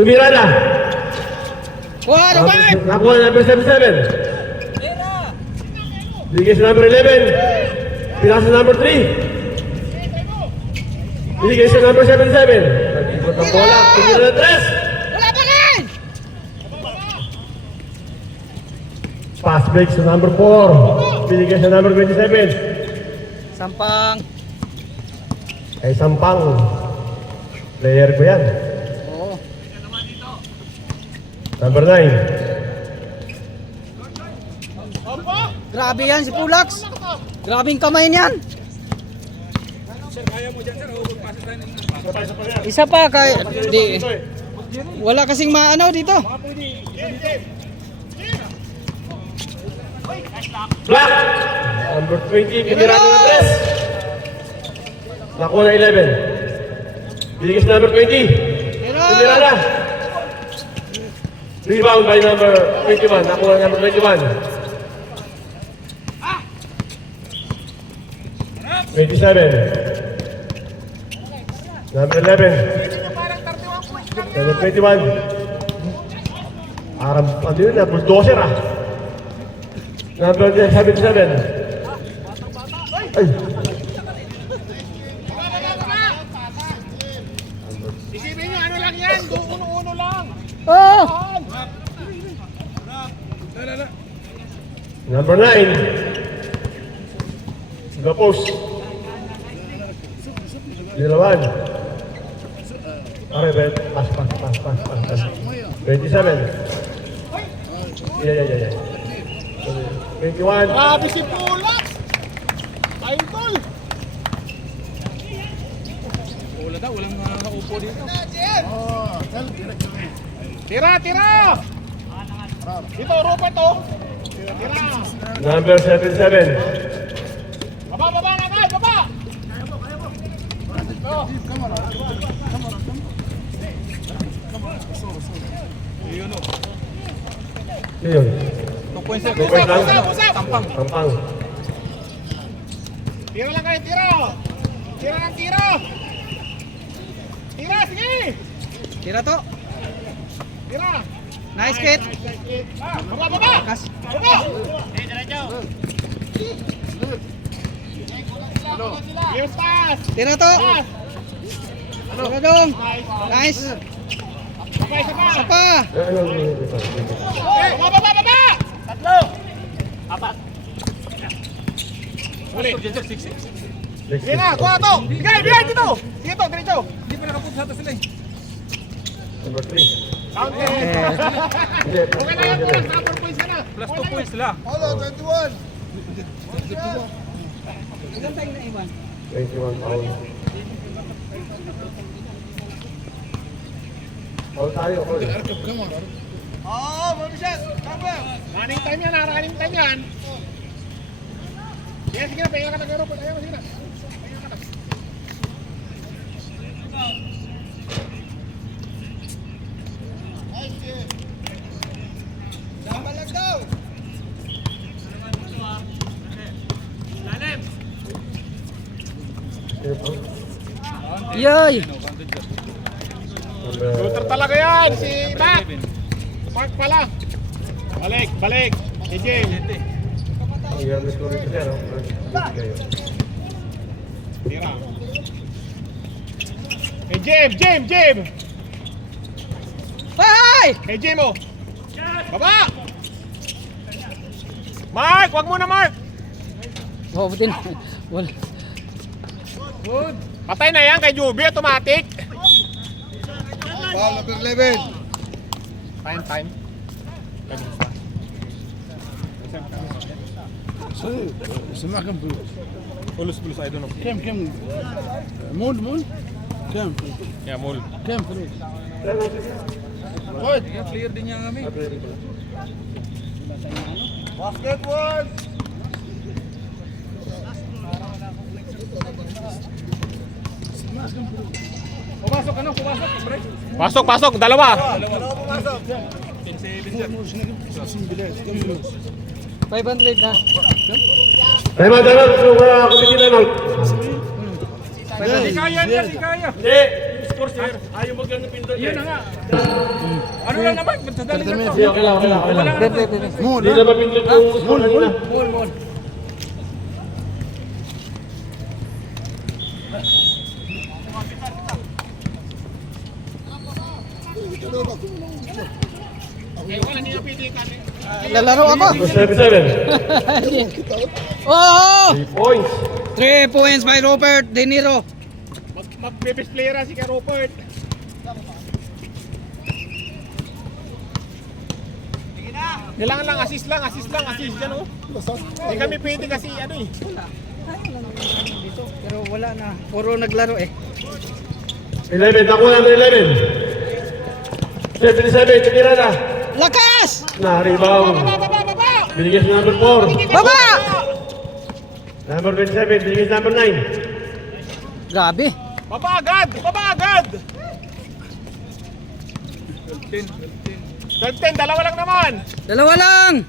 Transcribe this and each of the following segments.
Tumira na. Wah, ano ba? Nakuha number 77. Bigay sa number 11. Pinasa sa number 3. Bigay sa number 77. Nag-ikot ang bola. Tumira na 3. Wala pa rin! Pass break sa number 4. Binigay sa number 27. Sampang. Ay Sampang. Player ko yan. Oo. Number 9. Grabe yan si Pulax. Grabe yung kamay niyan. Isa pa kay di. Wala kasing maano dito. Black! Number 20, pinirado na 3. Nakuha na 11. Binigay sa number 20. Pinirada. Rebound by number 21. Nakuha na number 21. 27. Number 11. Number 21. Parang ano yun na, bulldozer ah. Number 77. Ay! Isipin nyo, ano lang yan? Uno-uno lang. Oh! Number 9. The post. Dilawan. Okay, pass. 27. Yeah. 21. Grabe si Pulax! Idol! Wala daw, walang nakaupo dito. Tira! Dito, Rupert oh! Tira! Number 77. Baba na tayo, baba! Yun. 2 points lang. Usap! Tampang. Tira lang kayo, tira! Tira ng tira! Tira, sige! Tira to. Tira! Nice kid. Baba! Kas. Baba! Here's pass! Tira to. Tira dong. Nice. Isa pa! Isa pa. Baba! Tatlo! Apat! Ulit! Sige na, kuha to! Bigay dito! Dito, diretso! Hindi pa nakapunta sa sila eh. Number 3. Counter! Okay na yan, kulang. Naka 4 points ka na. Plus 2 points sila. Hello, 21! Ilan tayong naiwan? 21 foul. Foul tayo. Oo, mabisyan! Cover! Running time yan, running time yan. Sige na, pahinga ka na garo. Sige na. Pahinga ka na. Balag daw! Yoy. Shooter talaga yan, si Mac! Mark pala! Balik! Si James! Ang gamit ko rin siya, no? Tira! Hey, James! Hey! Hey, James oh! Baba! Mark! Wag muna, Mark! Oh, butin. Wala. Patay na yan kay Juby, automatic! Ball number 11. Time. سمعكم Ulus, I don't know. كم مول كم Yeah, mall. كم فلوس Yeah, clear din niya kami. Basketball! Pasok, dalawa! pumasok 500 na. Time out. So, kumiti time out. 500. Kaya niya, di kaya. Hindi. enforcer. Ayaw mo ganun pindot Yun na nga. Ano lang naman, sadali lang to. Okay lang, okay lang, okay lang. Moon, Hindi na mapindot yung score kanina. Mul. Lalaro ako. 77. Oh! 3 points. 3 points by Robert De Niro. Mag-best player si Ka Rupert. Kailangan lang, assist yan oh. Hindi kami pwede kasi ano eh. Pero wala na. Puro naglaro eh. 11, ako number 11. 77, tumira na. Lakas! Na-rebound. Binigay sa number 4. Baba! Number 27, binigay sa number 9. Grabe. Baba agad! 12-10, dalawa lang naman. Dalawa lang.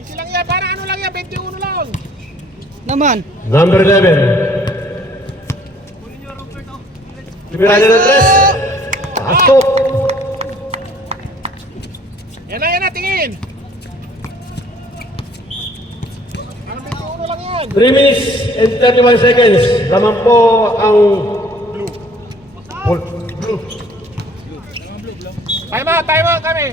Easy lang yan, para ano lang yan, 21 lang. Naman. Number 11. Tumira na ng 3. Pasok. Yan na, tingin. Ano 21 lang yan. 3 minutes and 31 seconds. Laman po ang blue. Blue. Time out kami.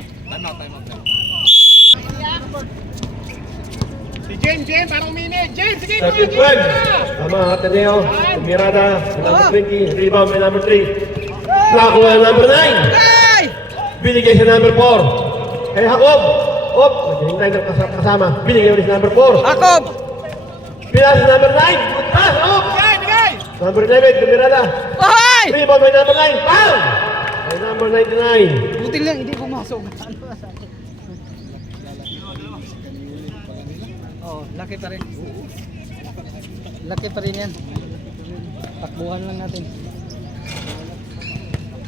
Si James, parang minute. James, sige, Second 12. Tama, Ateneo. Tumira na. Number 20. Rebound may number 3. Nakuha ang number 9. Hey! Binigay sa number 4. Kay Jacob. Naghihintay ng kasama. Binigay ulit sa number 4. Jacob! Pinas sa number 9. Good pass. Bigay! Number 11. Tumira na. Bahay! Rebound may number 9. Foul! May number 99. Buti lang, hindi pumasok. Oh, laki pa rin. Laki pa rin yan. Takbuhan lang natin.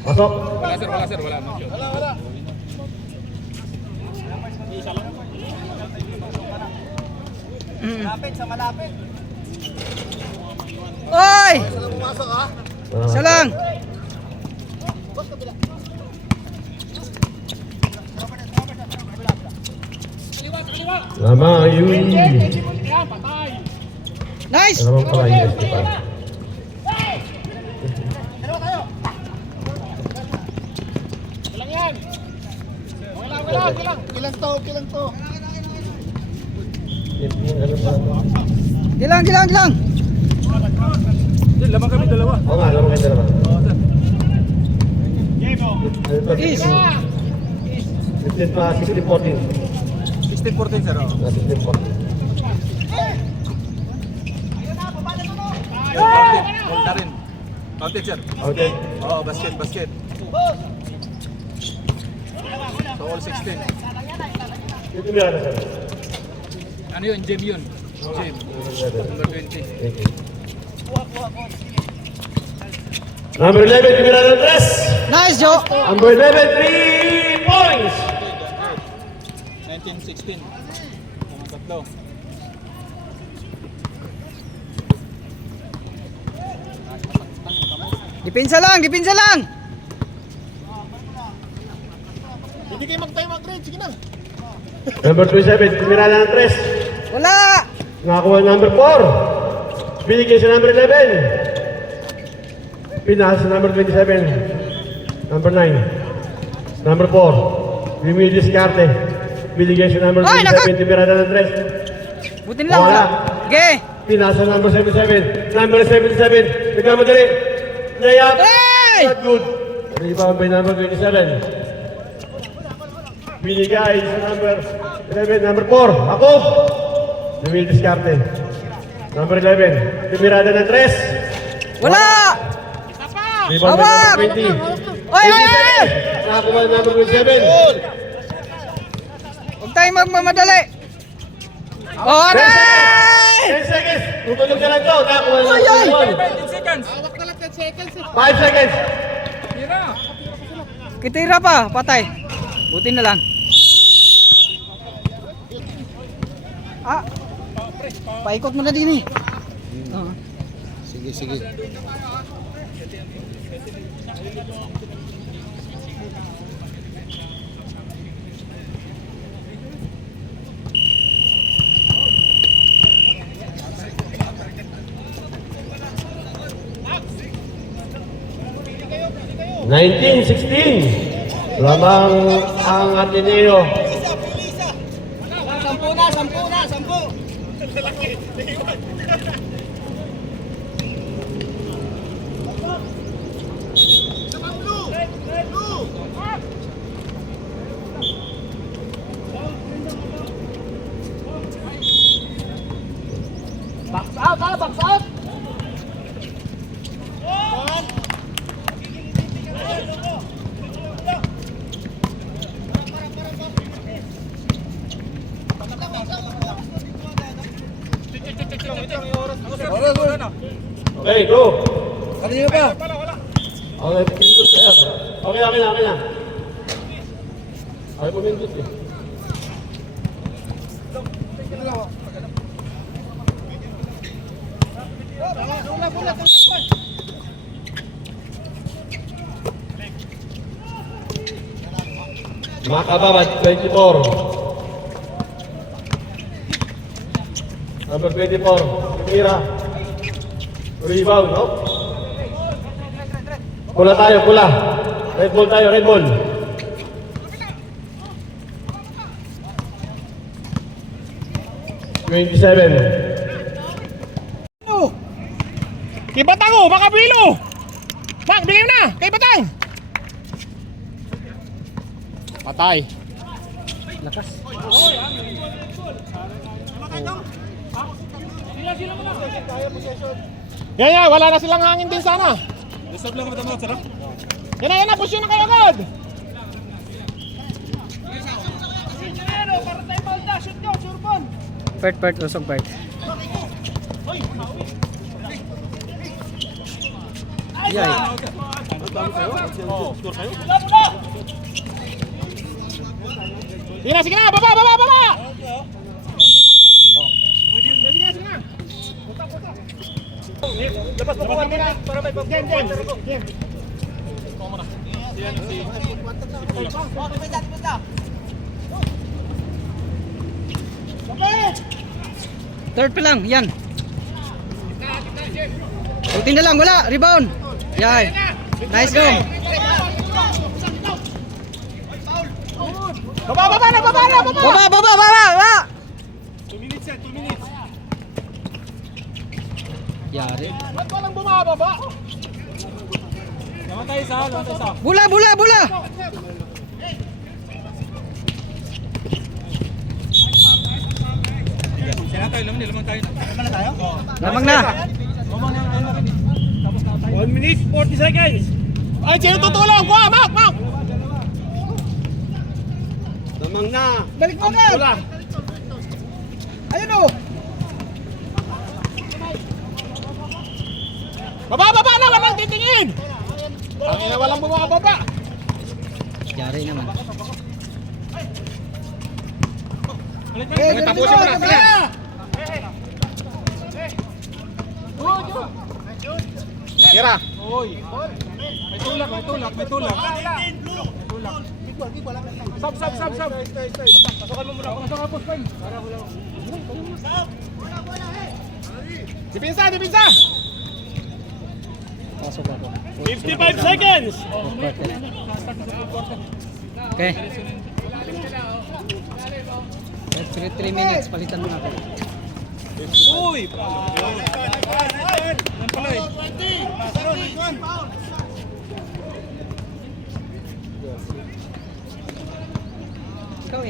Pasok. Wala sir, wala. Oy! pumasok ha. Isa lang. Lama, yun. Yan, patay. Nice! Ano pala yung festival? Walang yan. Okay lang. Okay lang to. Gilang. Yun, lamang kami dalawa. Oo nga, alam mo kayo dalawa. Oo, sir. Game oh. Is. 15 pa, 16-14. 16-14 sir. Oo. 16-14. Counted. Hold na rin. Counted sir. Okay. Oo, basket. So all 16. Ito meron na sir. Ano yun? Gem yun. Gem. Number 20. Number 11, tumira ng 3. Nice, Joe! Number 11, 3 points. 19-16. Mga tatlo. Dipinsa lang! Hindi kayo mag-time out rin. Sige na. Number 27, tumira na ng 3. Wala! Nakakuha number 4. Binigay sa number 11. Pinas sa number 27. Number 9. Number 4. Bimili diskarte. Binigay sa number Ay, 27. Tumira na ng 3. Buti lang. Wala. Okay. Pinas sa number 77. Number 77. Nagkamadali. Layup. Hey! Not good. Rebound by number 27. Binigay sa number 11. Number 4. Ako. Bimili diskarte. Number 11. Tumirada ng 3. Wala! Rebound by Hawak! number 20. Oy! Nakakuha ng number 27. Huwag tayong magmamadali. Oh, aray! 10 seconds. Tutulog ka lang to. Nakakuha ng Ay, ay! number 10 seconds. 5 seconds. Tira. Kitira pa, patay. Buti na lang. Ah, paikot mo na din eh. Oo. Sige. 19-16. Lamang ang Ateneo. Sampu na, sampu na, sampu. Box out ha, box out. Okay, go. Kanina pa. Okay, pindot sa'yo. Okay, okay na, okay na. Okay, pumindot eh. Makababad, 24. Number 24, Mira. Rebound, no? Pula tayo, pula. Red ball tayo, red ball. $27. Kay Batang oh, makabilo! Bang, bigay mo na! Kay Batang! Patay. Lakas. Yan yan, wala na silang hangin din sana. Yan na, push yun na kayo agad. Part, usog part. Yay. Sige na, baba! Labas mo na para may game. Third pa lang, yan. Ulti na lang, wala. Rebound. Yan. Nice go. Baba! Baba. 2 minutes yan, 2 minutes. Yari. Ba't walang bumababa? Naman tayo isa. Bula. Lamang na. 1 minute, 40 seconds. Ay, sino tutulong? Kuha, Mak! Lamang na. Balik mo na. Wala. Ayun o. Baba na, walang titingin! Ang ina, walang bumababa. Yari naman. Tapusin mo na, sige. Tira. May tulak. Sab. Pasukan mo muna. Pasok ka, push. Dipinsa! Pasok ako. 55 seconds! Okay. 3 minutes, palitan mo na ako. Uy! Yan pala eh. Ikaw eh.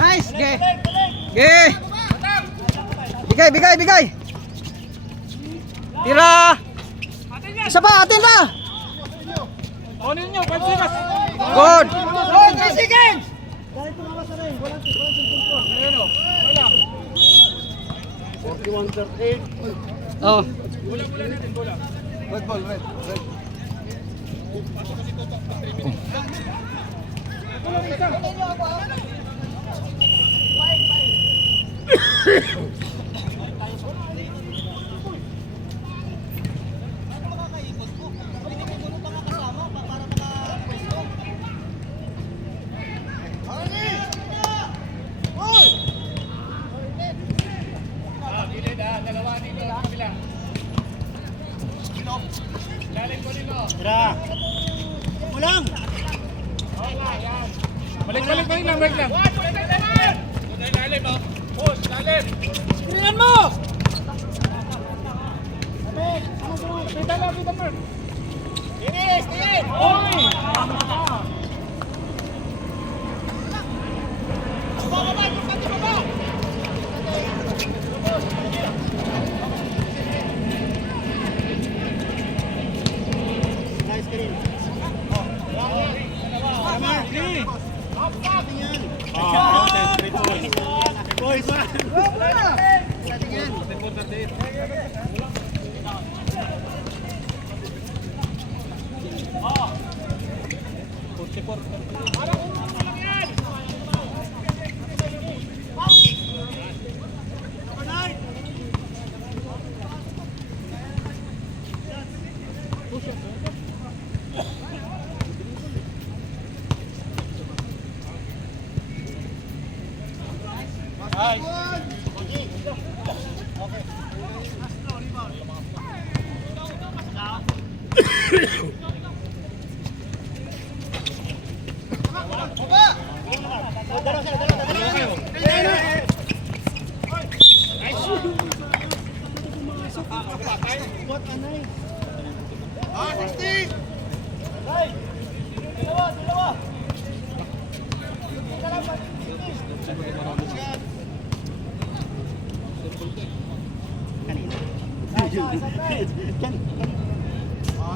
Nice! Ge! Bigay! Tira! Isa pa, atin pa! Ano nyo? 5 seconds! Good! 3 seconds! Kahit tumawas na rin, walang singkron. Ayun o, wala. 41-38. Oh. Red ball, red. Red. Balik lang, balik lang. Lalim, oh. Push, lalim. Screenan mo! Pita lang, pita mo. Tinis, tinis. Oy!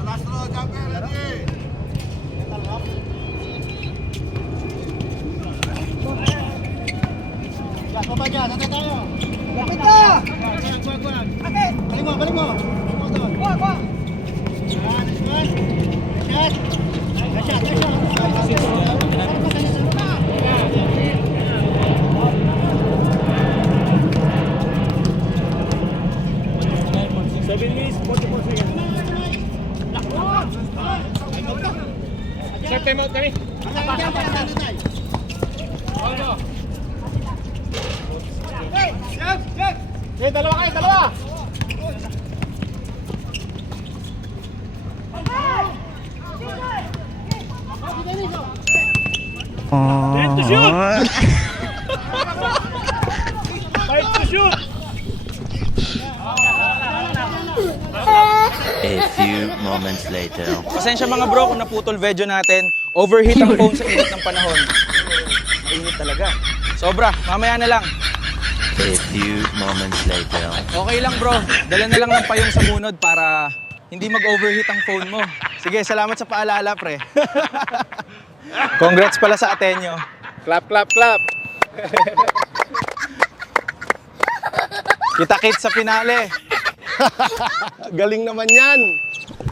Last row, jumper, ready. Baba dyan, saan tayo? Lapit ka! Bakit? Balik mo, balik mo. Kuha, kuha! Yan, this one. Shot. Shot, shot. 7 minutes, 44 seconds. Start time out kami. Okay, dalawa kayo, dalawa. Time to shoot! Time to shoot! A few moments later. Pasensya mga bro kung naputol video natin. Overheat ang phone sa init ng panahon. Mainit talaga. Sobra, mamaya na lang. A few moments later. Okay lang bro, dala na lang ng payong sa bunod para hindi mag-overheat ang phone mo. Sige, salamat sa paalala pre. Congrats pala sa Ateneo. Clap, clap, clap. Kita-kits sa finale. Galing naman yan.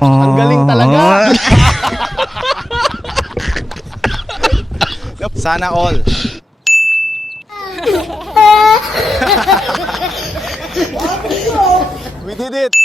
Ang galing talaga. Sana all. We did it!